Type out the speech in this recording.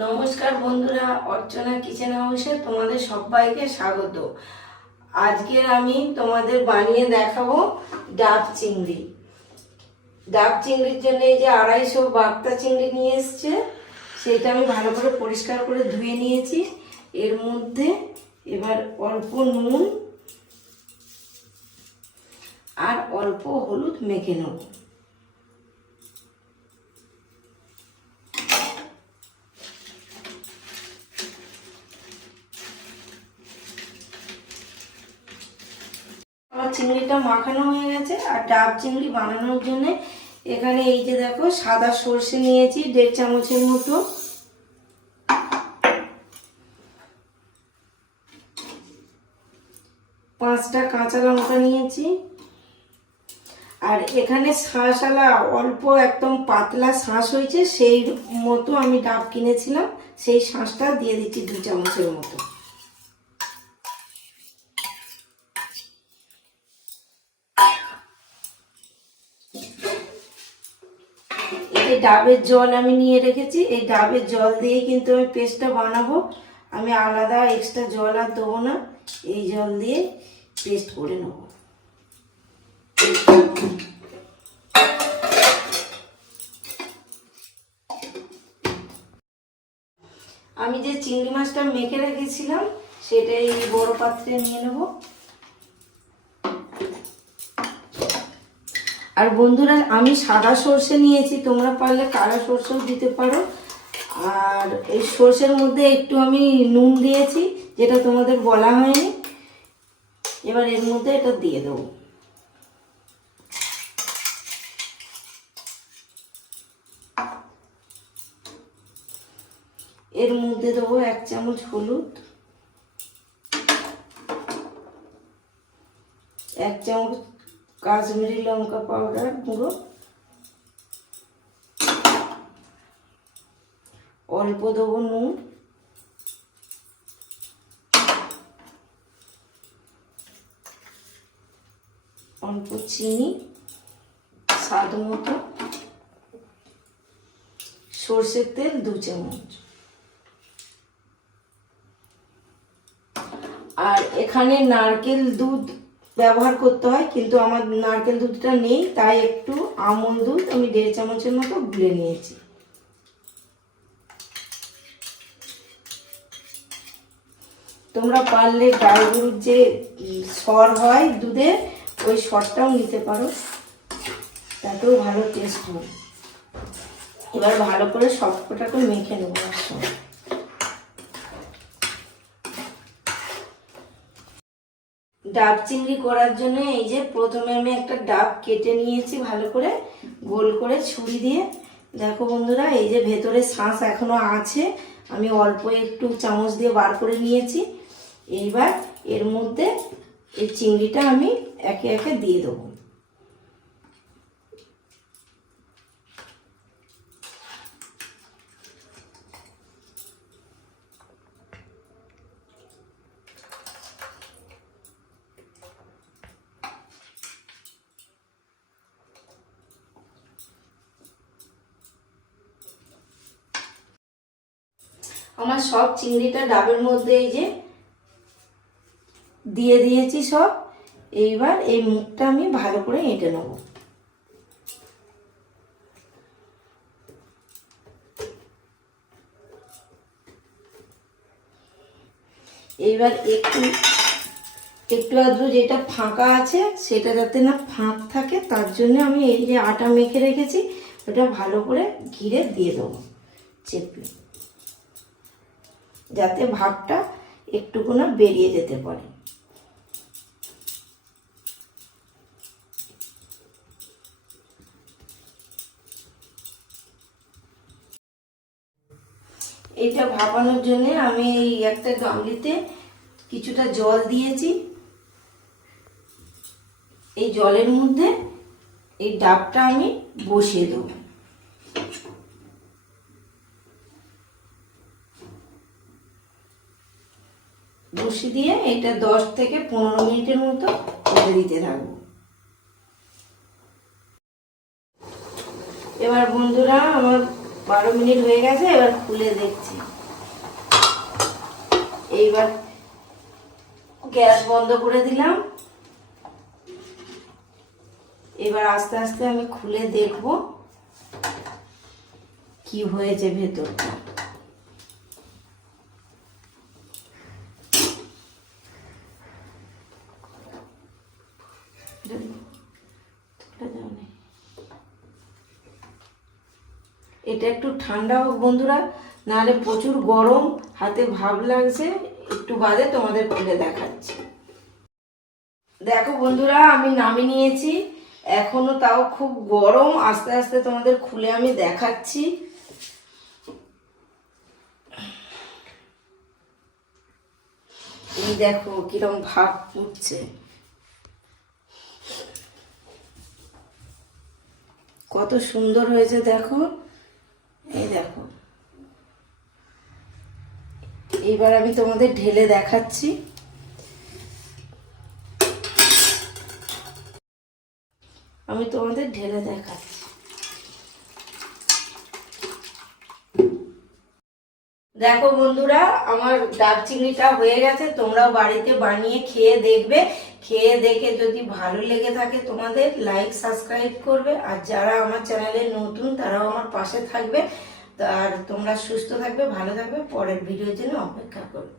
নমস্কার বন্ধুরা, অর্চনা কিচেন হাউসে তোমাদের সবাইকে স্বাগত। আজকের আমি তোমাদের বানিয়ে দেখাবো ডাব চিংড়ি। ডাব চিংড়ির জন্য এই যে 250 বাগদা চিংড়ি নিয়ে এসছে, সেটা আমি ভালো করে পরিষ্কার করে ধুয়ে নিয়েছি। এর মধ্যে এবার অল্প নুন আর অল্প হলুদ মেখে নেব। আমার চিংড়িটা মাখানো হয়ে গেছে। আর ডাব চিংড়ি বানানোর জন্য এখানে এই যে দেখো সাদা সর্ষে নিয়েছি 1.5 চামচের মতো, পাঁচটা কাঁচা লঙ্কা নিয়েছি। আর এখানে শাঁসওয়ালা অল্প একদম পাতলা শাঁস হয়েছে, সেই মতো আমি ডাব কিনেছিলাম, সেই শাঁসটা দিয়ে দিচ্ছি 2 চামচের মতো। এই ডাবের জল আমি নিয়ে রেখেছি, এই ডাবের জল দিয়ে কিন্তু আমি পেস্টটা বানাবো। আমি আলাদা এক্সট্রা জল আর দেবো না, এই জল দিয়ে পেস্ট করে নেব। আমি যে চিংড়ি মাছটা মেখে রেখেছিলাম সেটা এই বড় পাত্রে নিয়ে নেব। আর বন্ধুরা, আমি সাদা সর্ষে নিয়েছি, তোমরা পারলে কালো সর্ষেও দিতে পারো। আর এই সর্ষের মধ্যে একটু আমি নুন দিয়েছি, যেটা তোমাদের বলা হয়নি। এবার এর মধ্যে এটা দিয়ে দেবো। এর মধ্যে দেবো 1 চামচ হলুদ, 1 চামচ কাশ্মীরি লঙ্কা পাউডার গুঁড়ো, অল্প দেবো নুন, অল্প চিনি স্বাদ মতো, সর্ষের তেল 2 চামচ। আর এখানে নারকেল দুধ ব্যবহার করতে হয়, কিন্তু আমার নারকেল দুধটা নেই, তাই একটু আমুল দুধ আমি 1.5 চামচের মতো গুলে নিয়েছি। তোমরা পারলে গাই গরুর যে সর হয় দুধের, ওই সরটাও নিতে পারো, তাতেও ভালো টেস্ট হয়। এবার ভালো করে সবকটাকে মেখে নেবো একসঙ্গে। ডাব চিংড়ি করার জন্য এই যে প্রথমে আমি একটা ডাব কেটে নিয়েছি ভালো করে, গোল করে ছুরি দিয়ে। দেখো বন্ধুরা, এই যে ভেতরে শাঁস এখনো আছে, আমি অল্প একটু চামচ দিয়ে বার করে নিয়েছি। এইবার এর মধ্যে এই চিংড়িটা আমি একে একে দিয়ে দেবো। আমার সব চিংড়িটা ডাবের মধ্যে এই যে দিয়ে দিয়েছি সব। এইবার এই মুখটা আমি ভালো করে এঁটে নেব। এইবার একটু একটু আধটু যেটা ফাঁকা আছে সেটা যাতে না ফাঁক থাকে, তার জন্য আমি এই যে আটা মেখে রেখেছি ওটা ভালো করে ঘিরে দিয়ে দেবো চেপে, যাতে ভাগটা একটুকু না বেরিয়ে যেতে পারে। এটা ভাপানোর জন্য আমি এই একটা গামলিতে কিছুটা জল দিয়েছি। এই জলের মধ্যে এই ডাবটা আমি বসিয়ে দেবো। বসিয়ে দিয়ে এটা 10 থেকে 15 মিনিটের মতো হতে দিতে থাকবো। এবার বন্ধুরা, আমার 12 মিনিট হয়ে গেছে, এবার খুলে দেখছি। এইবার গ্যাস বন্ধ করে দিলাম। এবার আস্তে আস্তে আমি খুলে দেখব কি হয়েছে ভেতরটা। এটা একটু ঠান্ডা হোক বন্ধুরা, নাহলে প্রচুর গরম, হাতে ভাব লাগছে। একটু বাদে তোমাদের খুলে দেখাচ্ছি। দেখো বন্ধুরা, আমি নামিয়ে নিয়েছি, এখনো তাও খুব গরম। আস্তে আস্তে তোমাদের খুলে আমি দেখাচ্ছি। এই দেখো কিরকম ভাব উঠছে, কত সুন্দর হয়েছে দেখো। এই দেখো, এবার আমি তোমাদের ঢেলে দেখাচ্ছি। আমি তোমাদের ঢেলে দেখাচ্ছি। দেখো বন্ধুরা, আমার ডাব চিংড়িটা হয়ে গেছে। তোমরাও বাড়িতে বানিয়ে খেয়ে দেখবে। খেয়ে দেখে যদি ভালো লেগে থাকে তোমাদের, লাইক সাবস্ক্রাইব করবে। আর যারা আমার চ্যানেলে নতুন তারাও আমার পাশে থাকবে। আর তোমরা সুস্থ থাকবে, ভালো থাকবে। পরের ভিডিওর জন্য অপেক্ষা করবে।